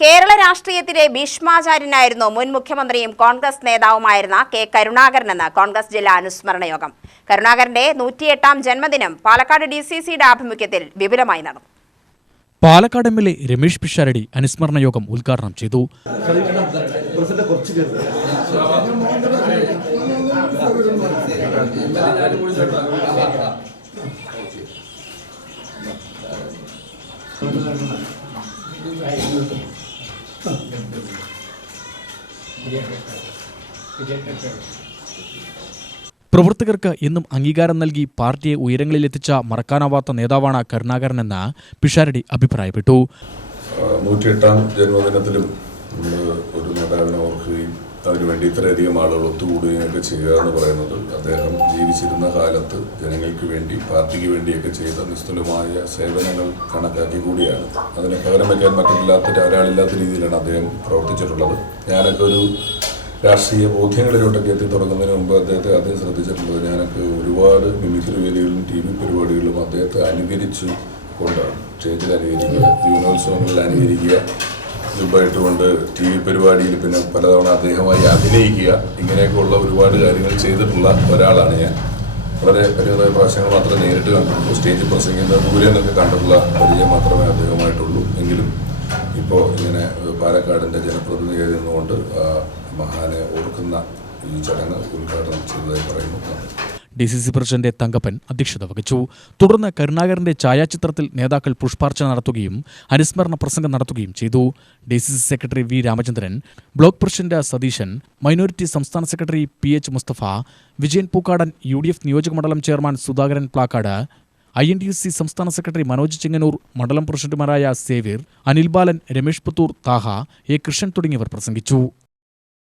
കേരള രാഷ്ട്രീയത്തിലെ ഭീഷ്മാചാര്യനായിരുന്നു മുൻ മുഖ്യമന്ത്രിയും കോൺഗ്രസ് നേതാവുമായിരുന്ന കെ കരുണാകരനെന്ന് കോൺഗ്രസ് ജില്ലാ അനുസ്മരണ യോഗം. കരുണാകരന്റെ 108ാം ജന്മദിനം പാലക്കാട് DCCയുടെ ആഭിമുഖ്യത്തിൽ വിപുലമായി നടന്നു. പാലക്കാട് MLA രമേശ് പിഷാരടി അനുസ്മരണ യോഗം ഉദ്ഘാടനം ചെയ്തു. പ്രവർത്തകർക്ക് എന്നും അംഗീകാരം നൽകി പാർട്ടിയെ ഉയരങ്ങളിലെത്തിച്ച മറക്കാനാവാത്ത നേതാവാണ് കരുണാകരനെന്ന് പിഷാരടി അഭിപ്രായപ്പെട്ടു. 108ാം ജന്മദിനത്തിലും ഒരു നേതാവിനെ ഓർക്കുകയും അതിനുവേണ്ടി ഇത്രയധികം ആളുകൾ ഒത്തുകൂടുകയൊക്കെ ചെയ്യുക എന്ന് പറയുന്നത് അദ്ദേഹം ജീവിച്ചിരുന്ന കാലത്ത് ജനങ്ങൾക്ക് വേണ്ടി പാർട്ടിക്ക് വേണ്ടിയൊക്കെ ചെയ്ത നിസ്തുലമായ സേവനങ്ങൾ കണക്കാക്കി കൂടിയാണ്. അതിനെ പകരം വയ്ക്കാൻ ഒരാളില്ലാത്ത രീതിയിലാണ് അദ്ദേഹം പ്രവർത്തിച്ചിട്ടുള്ളത്. ഞാനൊക്കെ ഒരു രാഷ്ട്രീയ ബോധ്യങ്ങളിലോട്ടൊക്കെ എത്തി തുടങ്ങുന്നതിന് മുമ്പ് അദ്ദേഹത്തെ ആദ്യം ശ്രദ്ധിച്ചിട്ടുള്ളത് ഞാനൊക്കെ ഒരുപാട് മിമിക്രി വേദികളിലും TV പരിപാടികളിലും അദ്ദേഹത്തെ അനുകരിച്ചു കൊണ്ടാണ്. സ്റ്റേജിൽ അനുകരിക്കുക, യുവനോത്സവങ്ങളിൽ അനുകരിക്കുക, ഇതുമായിട്ടുകൊണ്ട് TV പരിപാടിയിൽ പിന്നെ പലതവണ അദ്ദേഹമായി അഭിനയിക്കുക, ഇങ്ങനെയൊക്കെയുള്ള ഒരുപാട് കാര്യങ്ങൾ ചെയ്തിട്ടുള്ള ഒരാളാണ് ഞാൻ. വളരെ പരിമിതമായ പ്രാവശ്യങ്ങൾ മാത്രമേ നേരിട്ട് കണ്ടിട്ടുള്ളൂ. സ്റ്റേജിൽ പ്രസംഗിക്കുന്ന ദൂരെ നിന്നൊക്കെ കണ്ടിട്ടുള്ള പരിചയം മാത്രമേ അദ്ദേഹമായിട്ടുള്ളൂ. എങ്കിലും ഇപ്പോൾ ഇങ്ങനെ പാലക്കാടിൻ്റെ ജനപ്രതിനിധിയായി നിന്നുകൊണ്ട് മഹാനെ ഓർക്കുന്ന ഈ ചടങ്ങ് ഉദ്ഘാടനം ചെയ്തതായി പറയുന്നു. DCC പ്രസിഡന്റ് തങ്കപ്പൻ അധ്യക്ഷത വഹിച്ചു. തുടർന്ന് കരുണാകരന്റെ ഛായാചിത്രത്തിൽ നേതാക്കൾ പുഷ്പാർച്ചന നടത്തുകയും അനുസ്മരണ പ്രസംഗം നടത്തുകയും ചെയ്തു. DCC secretary V Ramachandran, block president Satheesan, minority സംസ്ഥാന secretary PH Musthafa, Vijayan Pookkadan, UDF നിയോജകമണ്ഡലം ചെയർമാൻ സുധാകരൻ പ്ലാക്കാട്, INTUC സംസ്ഥാന സെക്രട്ടറി മനോജ് ചെങ്ങന്നൂർ, മണ്ഡലം പ്രസിഡന്റുമാരായ സേവ്യർ, അനിൽ ബാലൻ, രമേഷ് പുത്തൂർ, താഹ, A കൃഷ്ണൻ തുടങ്ങിയവർ പ്രസംഗിച്ചു.